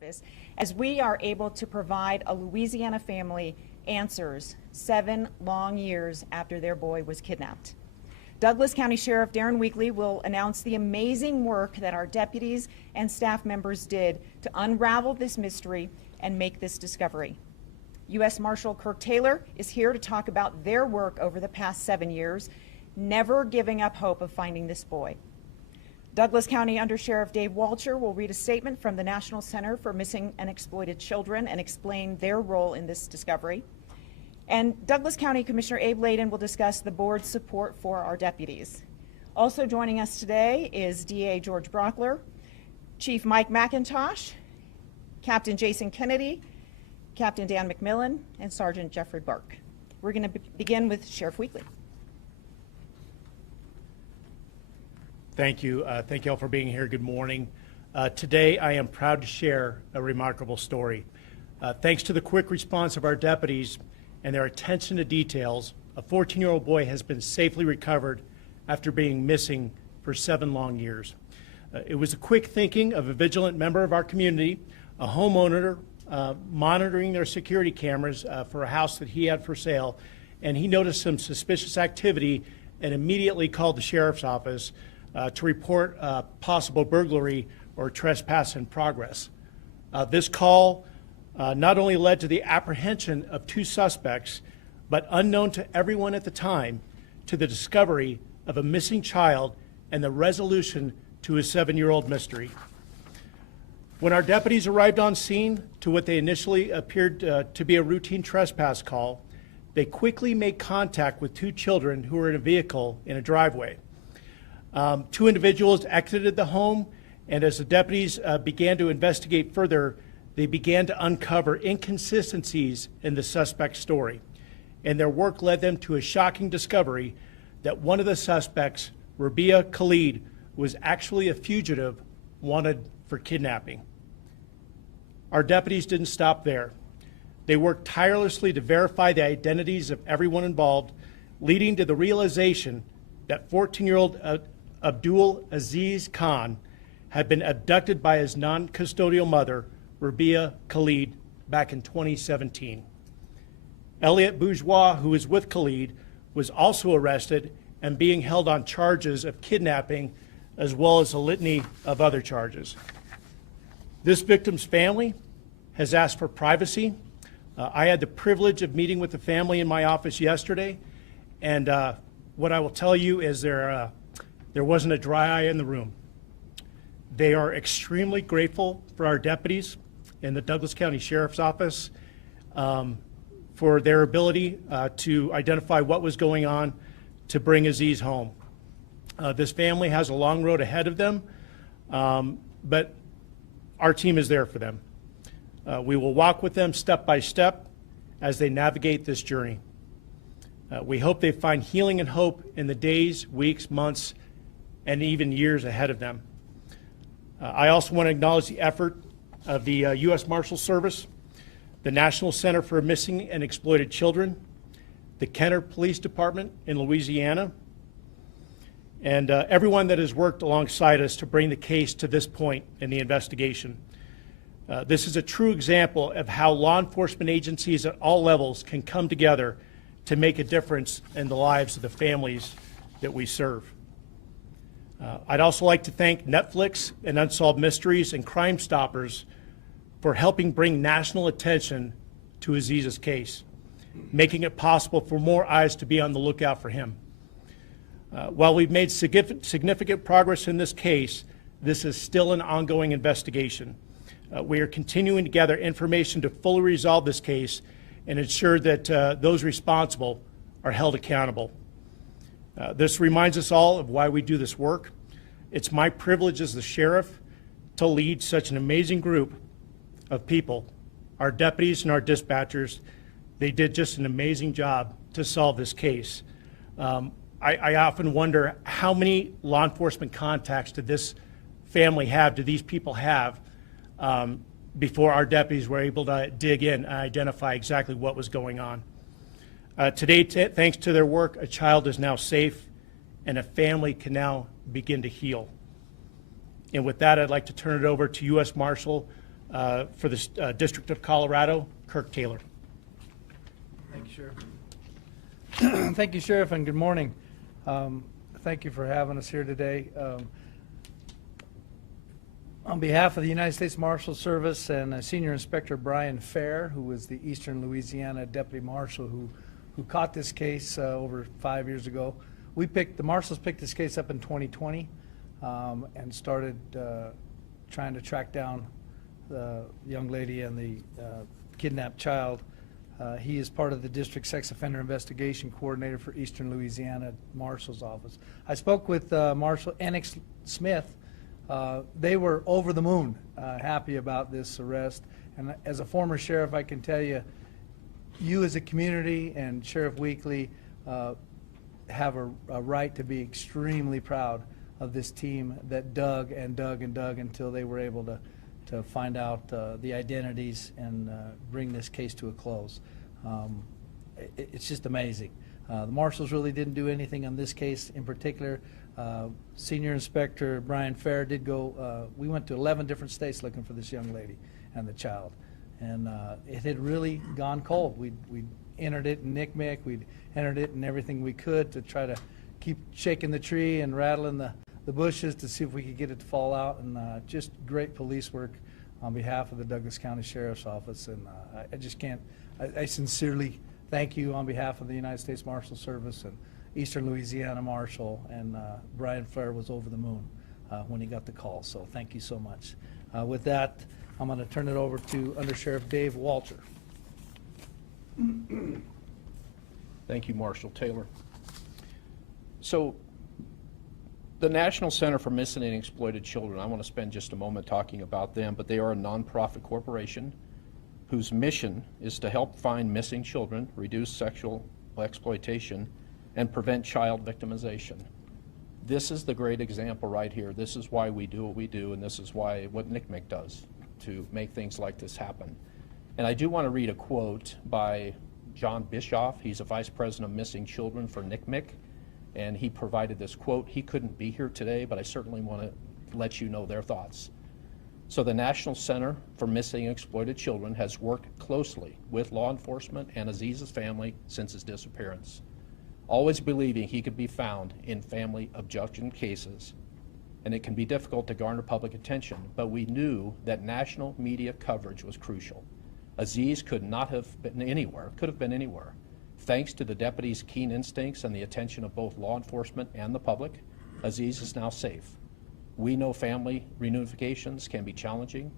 Office as we are able to provide a Louisiana family answers 7 long years after their boy was kidnapped. Douglas County Sheriff Darren Weakley will announce the amazing work that our deputies and staff members did to unravel this mystery and make this discovery. U.S. Marshal Kirk Taylor is here to talk about their work over the past 7 years, never giving up hope of finding this boy. Douglas County Under Sheriff Dave Walcher will read a statement from the National Center for Missing and Exploited Children and explain their role in this discovery. And Douglas County Commissioner Abe Laydon will discuss the board's support for our deputies. Also joining us today is DA George Brockler, Chief Mike McIntosh, Captain Jason Kennedy, Captain Dan McMillan, and Sergeant Jeffrey Burke. We're going to begin with Sheriff Weakley. Thank you. Thank you all for being here. Good morning. Today I am proud to share a remarkable story. Thanks to the quick response of our deputies and their attention to details, a 14-year-old boy has been safely recovered after being missing for 7 long years. It was the quick thinking of a vigilant member of our community, a homeowner monitoring their security cameras for a house that he had for sale, and he noticed some suspicious activity and immediately called the sheriff's office to report possible burglary or trespass in progress. This call not only led to the apprehension of 2 suspects, but unknown to everyone at the time, to the discovery of a missing child and the resolution to a 7-year-old mystery. When our deputies arrived on scene to what they initially appeared to be a routine trespass call, they quickly made contact with 2 children who were in a vehicle in a driveway. 2 individuals exited the home, and as the deputies began to investigate further, they began to uncover inconsistencies in the suspect's story. And their work led them to a shocking discovery that one of the suspects, Rabia Khalid, was actually a fugitive wanted for kidnapping. Our deputies didn't stop there. They worked tirelessly to verify the identities of everyone involved, leading to the realization that 14-year-old Abdul Aziz Khan had been abducted by his non-custodial mother, Rabia Khalid, back in 2017. Elliot Bourgeois, who was with Khalid, was also arrested and being held on charges of kidnapping, as well as a litany of other charges. This victim's family has asked for privacy. I had the privilege of meeting with the family in my office yesterday, and what I will tell you is there wasn't a dry eye in the room. They are extremely grateful for our deputies in the Douglas County Sheriff's Office for their ability to identify what was going on to bring Aziz home. This family has a long road ahead of them, but our team is there for them. We will walk with them step by step as they navigate this journey. We hope they find healing and hope in the days, weeks, months, and even years ahead of them. I also want to acknowledge the effort of the U.S. Marshals Service, the National Center for Missing and Exploited Children, the Kenner Police Department in Louisiana, and everyone that has worked alongside us to bring the case to this point in the investigation. This is a true example of how law enforcement agencies at all levels can come together to make a difference in the lives of the families that we serve. I'd also like to thank Netflix and Unsolved Mysteries and Crime Stoppers for helping bring national attention to Aziz's case, making it possible for more eyes to be on the lookout for him. While we've made significant progress in this case, this is still an ongoing investigation. We are continuing to gather information to fully resolve this case and ensure that those responsible are held accountable. This reminds us all of why we do this work. It's my privilege as the sheriff to lead such an amazing group of people, our deputies and our dispatchers. They did just an amazing job to solve this case. I often wonder how many law enforcement contacts did this family have, did these people have, before our deputies were able to dig in and identify exactly what was going on. Today, thanks to their work, a child is now safe and a family can now begin to heal. And with that, I'd like to turn it over to U.S. Marshal for the District of Colorado, Kirk Taylor. Thank you, Sheriff. Thank you, Sheriff, and good morning. Thank you for having us here today. On behalf of the United States Marshal Service and Senior Inspector Brian Fair, who was the Eastern Louisiana Deputy Marshal who caught this case over 5 years ago, the Marshals picked this case up in 2020 and started trying to track down the young lady and the kidnapped child. He is part of the District Sex Offender Investigation Coordinator for Eastern Louisiana Marshal's Office. I spoke with Marshal Annex Smith. They were over the moon happy about this arrest. And as a former sheriff, I can tell you, you as a community and Sheriff Weakley have a right to be extremely proud of this team that dug and dug and dug until they were able to find out the identities and bring this case to a close. It's just amazing. The Marshals really didn't do anything on this case in particular. Senior Inspector Brian Fair did go, we went to 11 different states looking for this young lady and the child. And it had really gone cold. We'd entered it in NCMEC, we'd entered it in everything we could to try to keep shaking the tree and rattling the bushes to see if we could get it to fall out. And just great police work on behalf of the Douglas County Sheriff's Office. And I just can't, I sincerely thank you on behalf of the United States Marshal Service and Eastern Louisiana Marshal, and Brian Fair was over the moon when he got the call, so thank you so much. With that, I'm going to turn it over to Under Sheriff Dave Walcher. Thank you, Marshal Taylor. So, the National Center for Missing and Exploited Children, I want to spend just a moment talking about them, but they are a nonprofit corporation whose mission is to help find missing children, reduce sexual exploitation, and prevent child victimization. This is the great example right here. This is why we do what we do, and this is why what NCMEC does to make things like this happen. And I do want to read a quote by John Bischoff. He's a Vice President of Missing Children for NCMEC, and he provided this quote. He couldn't be here today, but I certainly want to let you know their thoughts. So the National Center for Missing and Exploited Children has worked closely with law enforcement and Aziz's family since his disappearance, always believing he could be found in family abduction cases. And it can be difficult to garner public attention, but we knew that national media coverage was crucial. Aziz could not have been anywhere, could have been anywhere. Thanks to the deputy's keen instincts and the attention of both law enforcement and the public, Aziz is now safe. We know family reunifications can be challenging,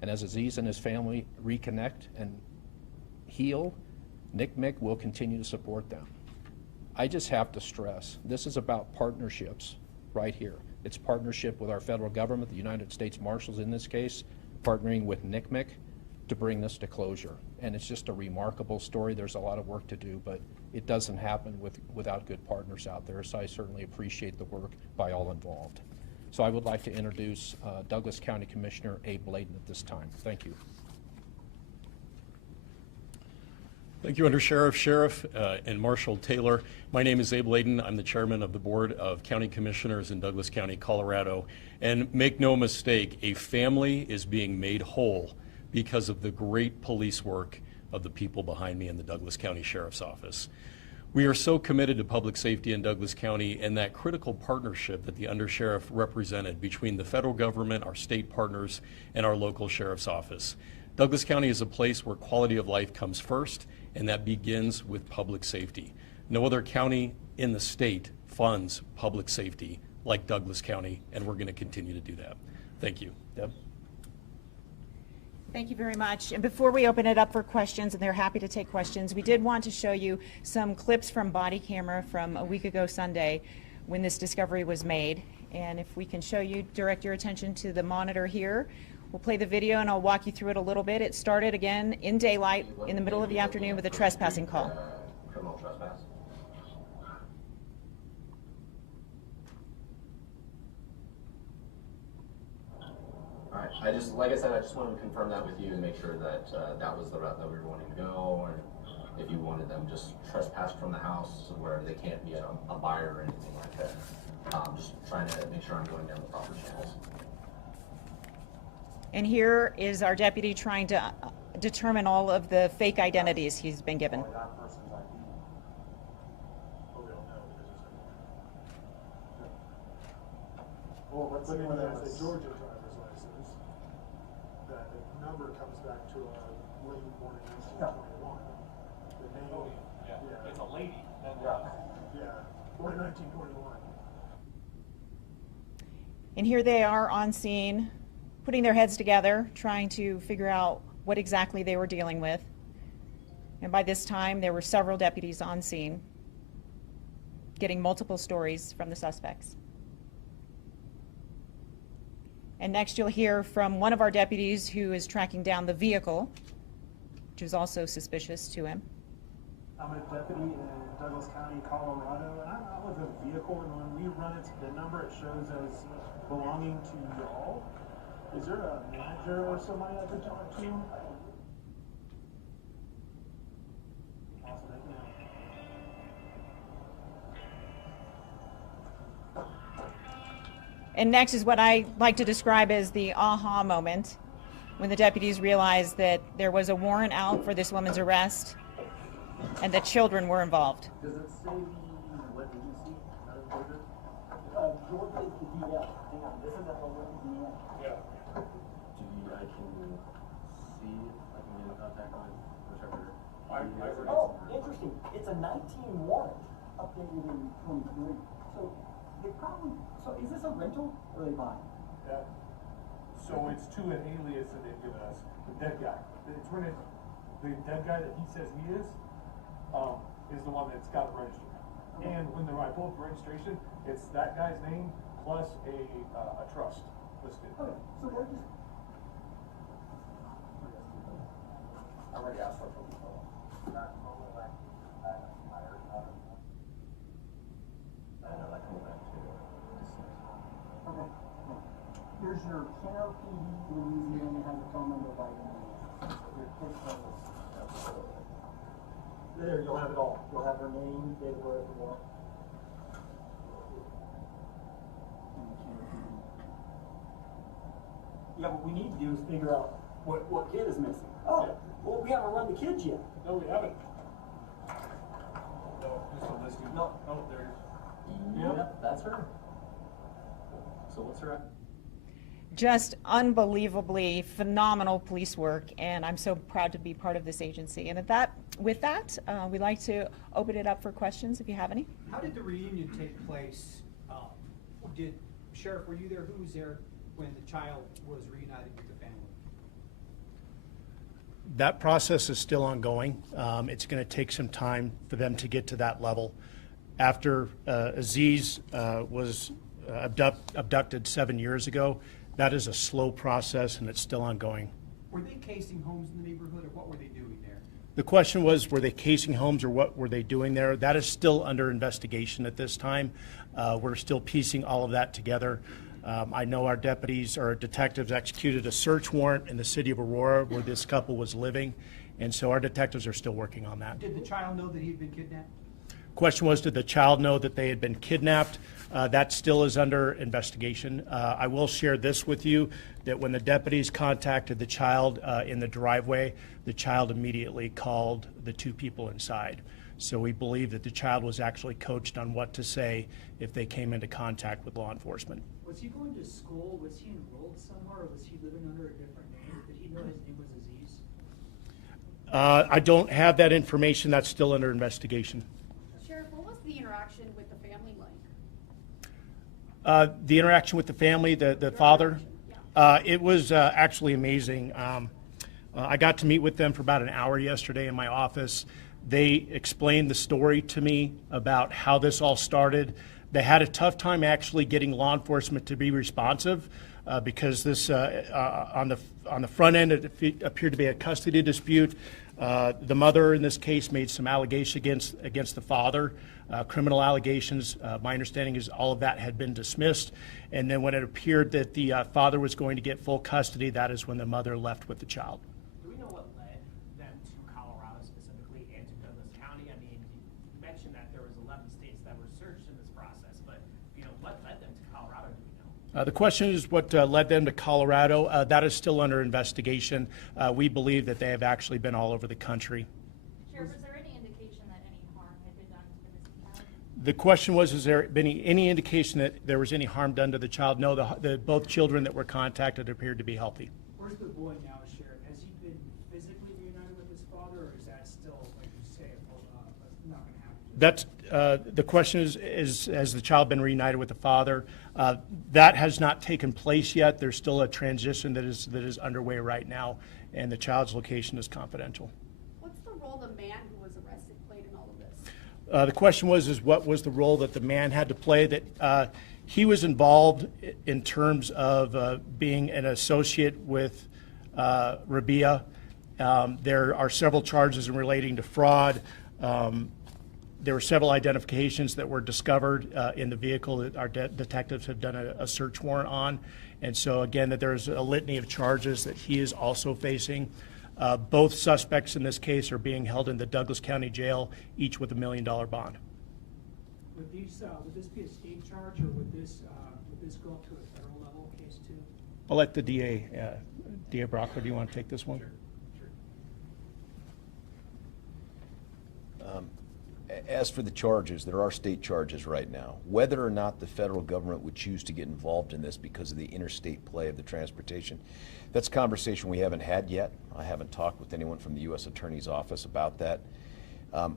and as Aziz and his family reconnect and heal, NCMEC will continue to support them. I just have to stress, this is about partnerships right here. It's partnership with our federal government, the United States Marshals in this case, partnering with NCMEC to bring this to closure. And it's just a remarkable story. There's a lot of work to do, but it doesn't happen without good partners out there. So I certainly appreciate the work by all involved. So I would like to introduce Douglas County Commissioner Abe Laydon at this time. Thank you. Thank you, Under Sheriff, and Marshal Taylor. My name is Abe Laydon. I'm the chairman of the Board of County Commissioners in Douglas County, Colorado. And make no mistake, a family is being made whole because of the great police work of the people behind me in the Douglas County Sheriff's Office. We are so committed to public safety in Douglas County and that critical partnership that the Undersheriff represented between the federal government, our state partners, and our local sheriff's office. Douglas County is a place where quality of life comes first, and that begins with public safety. No other county in the state funds public safety like Douglas County, and we're going to continue to do that. Thank you. Deb? Thank you very much. And before we open it up for questions, and they're happy to take questions, we did want to show you some clips from body camera from a week ago Sunday when this discovery was made. And if we can show you, direct your attention to the monitor here. We'll play the video and I'll walk you through it a little bit. It started again in daylight in the middle of the afternoon with a trespassing call. Criminal trespass. All right. Like I said, I just wanted to confirm that with you and make sure that that was the route that we were wanting to go, or if you wanted them just trespassed from the house where they can't be a buyer or anything like that. Just trying to make sure I'm going down the proper channels. And here is our deputy trying to determine all of the fake identities he's been given. That person's ID. Oh, we don't know because well, let's say when there's a Georgia driver's license, that the number comes back to a late born in 1921. The name, yeah. It's a lady. Yeah, born in 1921. And here they are on scene, putting their heads together, trying to figure out what exactly they were dealing with. And by this time, there were several deputies on scene, getting multiple stories from the suspects. And next you'll hear from one of our deputies who is tracking down the vehicle, which is also suspicious to him. I'm a deputy in Douglas County, Colorado, and I'm out with a vehicle, and when we run its VIN number, it shows as belonging to y'all. Is there a manager or somebody I could talk to? Awesome, thank you. And next is what I like to describe as the aha moment, when the deputies realized that there was a warrant out for this woman's arrest and that children were involved. Does it say what agency? Georgia is the DL. Hang on, this is at the local DL. Yeah. I can see if I can get in contact on whichever. Oh, interesting. It's a 19 warrant updated in 23. So they probably. So is this a rental or are they buying? Yeah. So it's to an alias that they've given us, the dead guy. It's when the dead guy that he says he is the one that's got it registered. Okay. And when I pull up the registration, it's that guy's name plus a trust listed. Okay, so they're just. I already asked for it. I know that comes back to dismiss. Okay. Here's your Kano PD Louisiana has a phone number by your name. Your kid's phone number. There, you'll have it all. You'll have her name, date of birth, and what. Yeah, what we need to do is figure out what kid is missing. Oh, well, we haven't run the kids yet. No, we haven't. No, just a listing. No. Oh, there it is. Yep, that's her. So what's her? Just unbelievably phenomenal police work, and I'm so proud to be part of this agency. And with that, we'd like to open it up for questions if you have any. How did the reunion take place? Sheriff, were you there? Who was there when the child was reunited with the family? That process is still ongoing. It's going to take some time for them to get to that level. After Aziz was abducted 7 years ago, that is a slow process, and it's still ongoing. Were they casing homes in the neighborhood, or what were they doing there? The question was, were they casing homes, or what were they doing there? That is still under investigation at this time. We're still piecing all of that together. I know our deputies or detectives executed a search warrant in the city of Aurora where this couple was living, and so our detectives are still working on that. Did the child know that he had been kidnapped? Question was, did the child know that they had been kidnapped? That still is under investigation. I will share this with you, that when the deputies contacted the child in the driveway, the child immediately called the two people inside. So we believe that the child was actually coached on what to say if they came into contact with law enforcement. Was he going to school? Was he enrolled somewhere, or was he living under a different name? Did he know his name was Aziz? I don't have that information. That's still under investigation. Sheriff, what was the interaction with the family like? The interaction with the family, the father, it was actually amazing. I got to meet with them for about an hour yesterday in my office. They explained the story to me about how this all started. They had a tough time actually getting law enforcement to be responsive because this on the front end it appeared to be a custody dispute. The mother in this case made some allegations against the father, criminal allegations. My understanding is all of that had been dismissed. And then when it appeared that the father was going to get full custody, that is when the mother left with the child. Do we know what led them to Colorado specifically and to Douglas County? I mean, you mentioned that there was 11 states that were searched in this process, but what led them to Colorado? Do we know? The question is what led them to Colorado. That is still under investigation. We believe that they have actually been all over the country. Sheriff, is there any indication that any harm had been done to the missing child? The question was, has there been any indication that there was any harm done to the child? No, both children that were contacted appeared to be healthy. Where's the boy now, Sheriff? Has he been physically reunited with his father, or is that still, like you say, not going to happen? That's the question is has the child been reunited with the father? That has not taken place yet. There's still a transition that is underway right now, and the child's location is confidential. What's the role the man who was arrested played in all of this? The question was what was the role that the man had to play? That he was involved in terms of being an associate with Rabia. There are several charges in relating to fraud. There were several identifications that were discovered in the vehicle that our detectives have done a search warrant on. And so again, that there's a litany of charges that he is also facing. Both suspects in this case are being held in the Douglas County Jail, each with $1 million bond. Would this be a state charge, or would this go up to a federal level case too? I'll let the DA, DA Brockler, do you want to take this one? Sure. As for the charges, there are state charges right now. Whether or not the federal government would choose to get involved in this because of the interstate play of the transportation, that's a conversation we haven't had yet. I haven't talked with anyone from the U.S. Attorney's Office about that.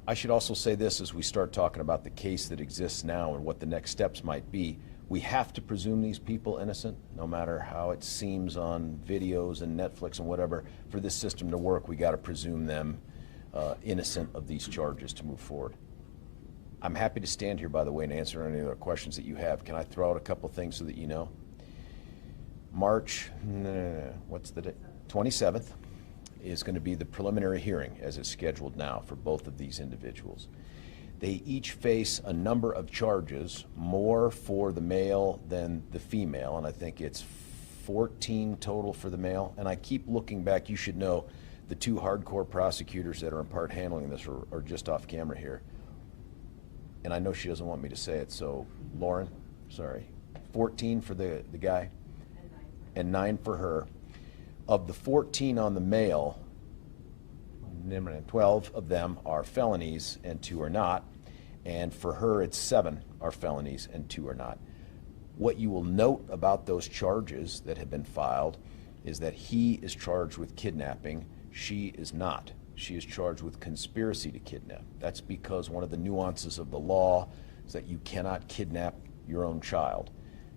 I should also say this as we start talking about the case that exists now and what the next steps might be. We have to presume these people innocent, no matter how it seems on videos and Netflix and whatever. For this system to work, we got to presume them innocent of these charges to move forward. I'm happy to stand here, by the way, and answer any other questions that you have. Can I throw out a couple things so that you know? What's the date? 27th is going to be the preliminary hearing as it's scheduled now for both of these individuals. They each face a number of charges, more for the male than the female, and I think it's 14 total for the male. And I keep looking back. You should know the two hardcore prosecutors that are in part handling this are just off camera here. And I know she doesn't want me to say it, so Lauren, sorry. 14 for the guy and 9 for her. Of the 14 on the male, 12 of them are felonies and 2 are not. And for her, it's 7 are felonies and 2 are not. What you will note about those charges that have been filed is that he is charged with kidnapping. She is not. She is charged with conspiracy to kidnap. That's because one of the nuances of the law is that you cannot kidnap your own child.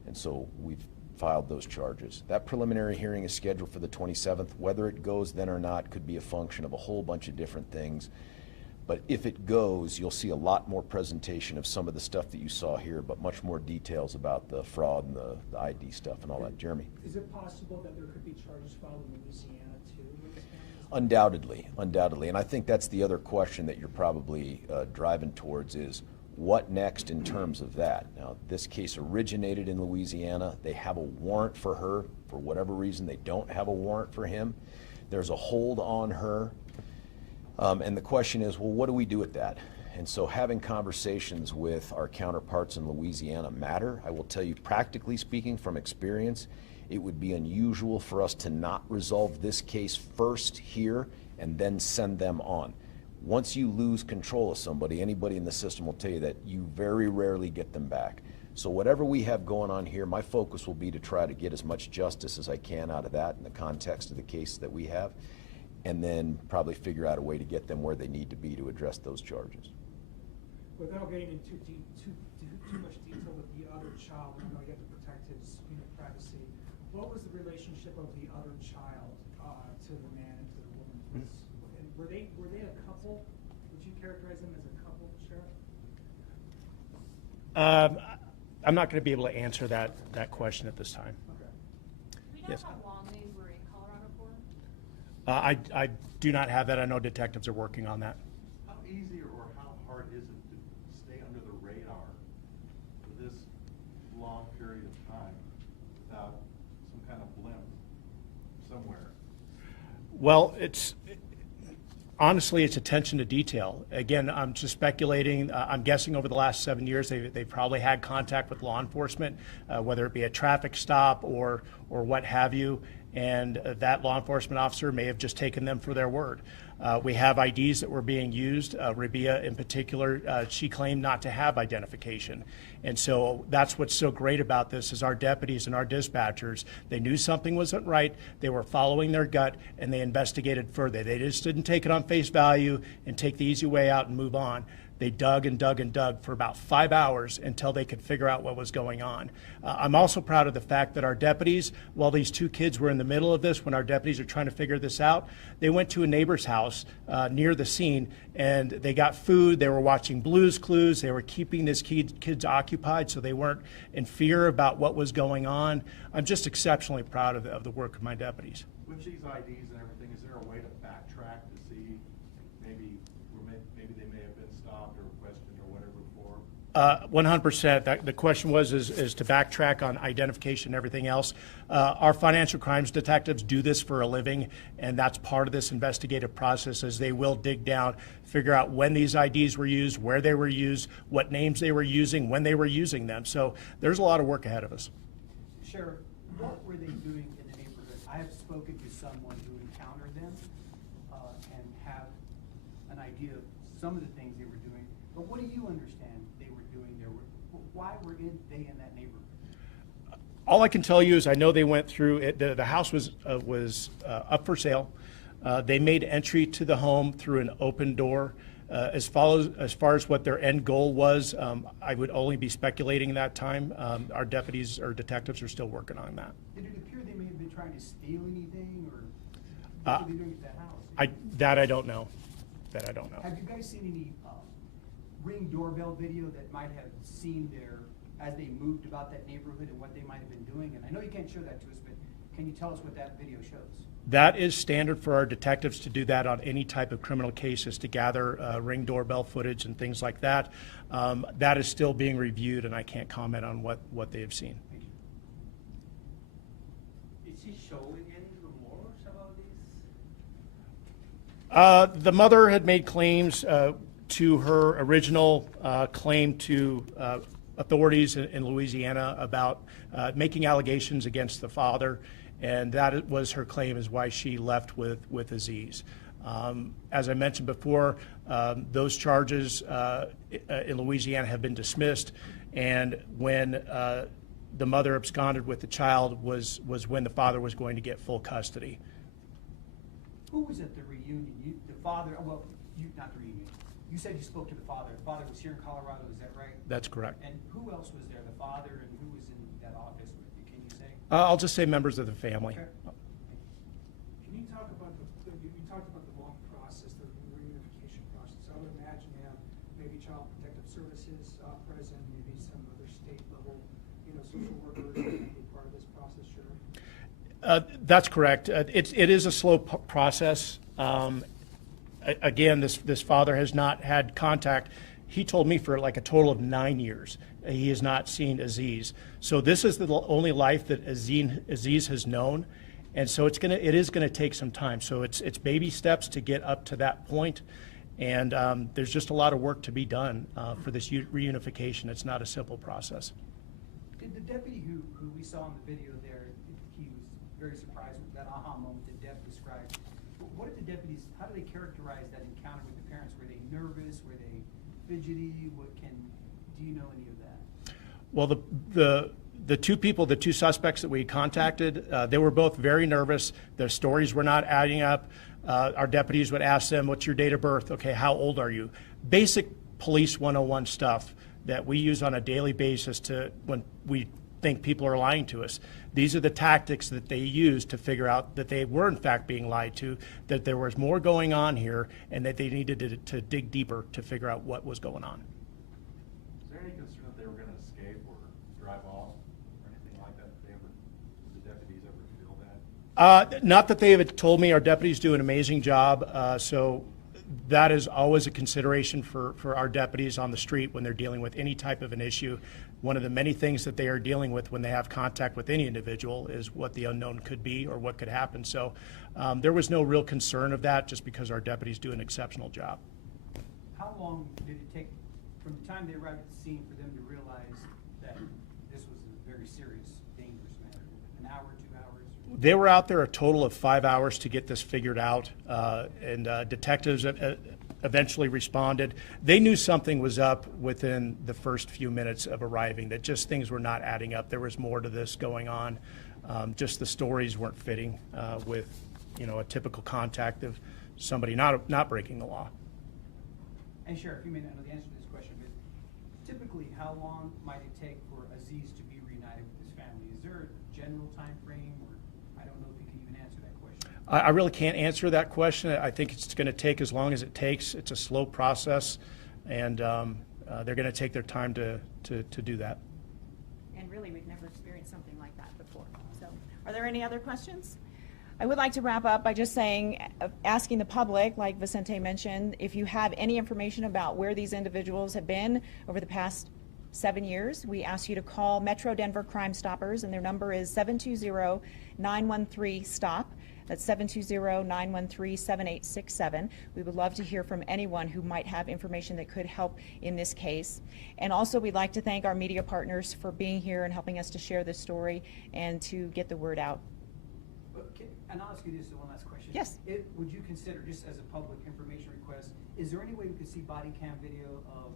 And so we've filed those charges. That preliminary hearing is scheduled for the 27th. Whether it goes then or not could be a function of a whole bunch of different things. But if it goes, you'll see a lot more presentation of some of the stuff that you saw here, but much more details about the fraud and the ID stuff and all that. Jeremy? Is it possible that there could be charges filed in Louisiana too? Undoubtedly, undoubtedly. And I think that's the other question that you're probably driving towards is what next in terms of that? Now, this case originated in Louisiana. They have a warrant for her. For whatever reason, they don't have a warrant for him. There's a hold on her. And the question is, well, what do we do with that? And so having conversations with our counterparts in Louisiana matter. I will tell you, practically speaking, from experience, it would be unusual for us to not resolve this case first here and then send them on. Once you lose control of somebody, anybody in the system will tell you that you very rarely get them back. So whatever we have going on here, my focus will be to try to get as much justice as I can out of that in the context of the case that we have, and then probably figure out a way to get them where they need to be to address those charges. Without getting into too much detail with the other child, you have to protect his privacy. What was the relationship of the other child to the man and to the woman? And were they a couple? Would you characterize them as a couple, Sheriff? I'm not going to be able to answer that question at this time. Okay. Do we know Yes. how long they were in Colorado for? I do not have that. I know detectives are working on that. How easy or how hard is it to stay under the radar for this long period of time without some kind of blimp somewhere? Well, Honestly, it's attention to detail. Again, I'm just speculating. I'm guessing over the last 7 years, they probably had contact with law enforcement, whether it be a traffic stop or what have you, and that law enforcement officer may have just taken them for their word. We have IDs that were being used. Rabia, in particular, she claimed not to have identification. And so that's what's so great about this is our deputies and our dispatchers, they knew something wasn't right, they were following their gut, and they investigated further. They just didn't take it on face value and take the easy way out and move on. They dug and dug and dug for about 5 hours until they could figure out what was going on. I'm also proud of the fact that our deputies, while these 2 kids were in the middle of this, when our deputies are trying to figure this out, they went to a neighbor's house near the scene and they got food, they were watching Blue's Clues, they were keeping these kids occupied so they weren't in fear about what was going on. I'm just exceptionally proud of the work of my deputies. With these IDs and everything, is there a way to backtrack to see maybe they may have been stopped or questioned or whatever before? 100%. The question was is to backtrack on identification and everything else. Our financial crimes detectives do this for a living, and that's part of this investigative process as they will dig down, figure out when these IDs were used, where they were used, what names they were using, when they were using them. So there's a lot of work ahead of us. Sheriff, what were they doing in the neighborhood? I have spoken to someone who encountered them and have an idea of some of the things they were doing. But what do you understand they were doing there? Why were they in that neighborhood? All I can tell you is I know they went through it. The house was up for sale. They made entry to the home through an open door. As far as what their end goal was, I would only be speculating that time. Our deputies or detectives are still working on that. Did it appear they may have been trying to steal anything, or what were they doing at that house? I don't know. That I don't know. Have you guys seen any Ring doorbell video that might have seen as they moved about that neighborhood and what they might have been doing? And I know you can't show that to us, but can you tell us what that video shows? That is standard for our detectives to do that on any type of criminal cases, to gather Ring doorbell footage and things like that. That is still being reviewed, and I can't comment on what they have seen. Is she showing any remorse about this? The mother had made claims to her original claim to authorities in Louisiana about making allegations against the father, and that was her claim is why she left with Aziz. As I mentioned before, those charges in Louisiana have been dismissed, and when the mother absconded with the child was when the father was going to get full custody. Who was at the reunion? The father, well, not the reunion. You said you spoke to the father. The father was here in Colorado, is that right? That's correct. And who else was there? The father, and who was in that office with you? Can you say? I'll just say members of the family. Okay. Can you talk about you talked about the long process, the reunification process. I would imagine you have maybe Child Protective Services present, maybe some other state level, social workers that may be part of this process, Sheriff? That's correct. It is a slow process. Again, this father has not had contact. He told me for like a total of 9 years he has not seen Aziz. So this is the only life that Aziz has known, and so it is gonna take some time. So it's baby steps to get up to that point, and there's just a lot of work to be done for this reunification. It's not a simple process. Did the deputy who we saw in the video there, he was very surprised with that aha moment that Deb described. What did the deputies, how do they characterize that encounter with the parents? Were they nervous? Were they fidgety? Do you know any of that? Well, the two suspects that we contacted, they were both very nervous. Their stories were not adding up. Our deputies would ask them, what's your date of birth? Okay, how old are you? Basic police 101 stuff that we use on a daily basis when we think people are lying to us. These are the tactics that they use to figure out that they were in fact being lied to, that there was more going on here, and that they needed to dig deeper to figure out what was going on. Is there any concern that they were going to escape or drive off or anything like that? Did the deputies ever feel that? Not that they have told me. Our deputies do an amazing job. So That is always a consideration for our deputies on the street when they're dealing with any type of an issue. One of the many things that they are dealing with when they have contact with any individual is what the unknown could be or what could happen. So there was no real concern of that, just because our deputies do an exceptional job. How long did it take from the time they arrived at the scene for them to realize that this was a very serious, dangerous matter? An hour, 2 hours? They were out there a total of 5 hours to get this figured out, and detectives eventually responded. They knew something was up within the first few minutes of arriving, that just things were not adding up. There was more to this going on. Just the stories weren't fitting with, a typical contact of somebody not breaking the law. And Sheriff, you may not know the answer to this question, but typically, how long might it take for Aziz to be reunited with his family? Is there a general time frame, or I don't know if you can even answer that question? I really can't answer that question. I think it's going to take as long as it takes. It's a slow process, and they're going to take their time to do that. And really, we've never experienced something like that before. So, are there any other questions? I would like to wrap up by just asking the public, like Vicente mentioned, if you have any information about where these individuals have been over the past 7 years, we ask you to call Metro Denver Crime Stoppers, and their number is 720-913-STOP. That's 720-913-7867. We would love to hear from anyone who might have information that could help in this case. And also, we'd like to thank our media partners for being here and helping us to share this story and to get the word out. And I'll ask you this one last question. Yes. Would you consider, just as a public information request, is there any way we could see body cam video of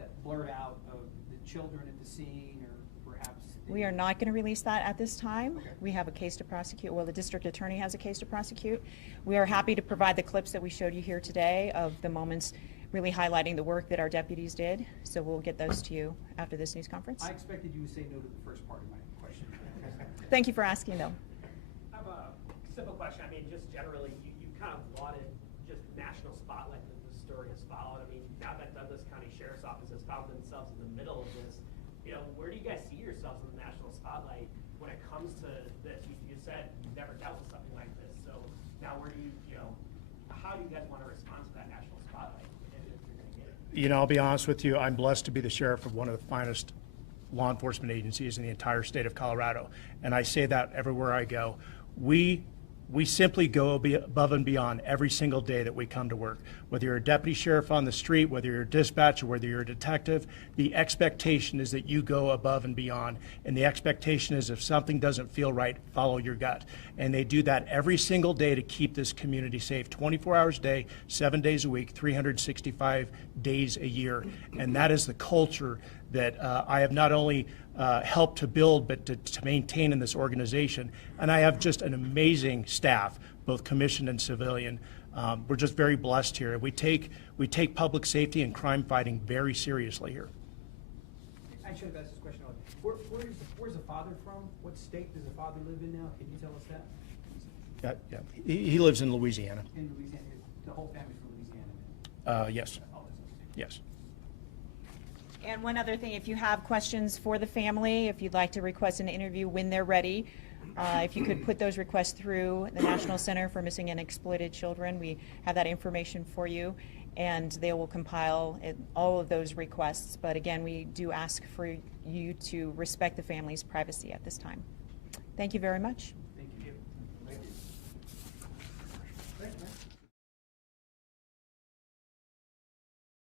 that blurred out of the children at the scene, or perhaps? We are not going to release that at this time. Okay. We have a case to prosecute. Well, the district attorney has a case to prosecute. We are happy to provide the clips that we showed you here today of the moments really highlighting the work that our deputies did. So we'll get those to you after this news conference. I expected you to say no to the first part of my question. Thank you for asking, though. I have a simple question. I mean, just generally, you kind of lauded just national spotlight that the story has followed. I mean, now that Douglas County Sheriff's Office has found themselves in the middle of this, where do you guys see yourselves in the national spotlight when it comes to this? You said you've never dealt with something like this, so now where do how do you guys want to respond to that national spotlight if you're going to get it? I'll be honest with you, I'm blessed to be the sheriff of one of the finest law enforcement agencies in the entire state of Colorado, and I say that everywhere I go. We simply go above and beyond every single day that we come to work. Whether you're a deputy sheriff on the street, whether you're a dispatcher, whether you're a detective, the expectation is that you go above and beyond. And the expectation is if something doesn't feel right, follow your gut. And they do that every single day to keep this community safe, 24 hours a day, 7 days a week, 365 days a year. And that is the culture that I have not only helped to build, but to maintain in this organization. And I have just an amazing staff, both commissioned and civilian. We're just very blessed here. We take public safety and crime fighting very seriously here. I should have asked this question earlier. Where's the father from? What state does the father live in now? Can you tell us that? Yeah. He lives in Louisiana. In Louisiana. The whole family's from Louisiana? Yes. Oh, Yes. And one other thing, if you have questions for the family, if you'd like to request an interview when they're ready, if you could put those requests through the National Center for Missing and Exploited Children, we have that information for you, and they will compile all of those requests. But again, we do ask for you to respect the family's privacy at this time. Thank you very much.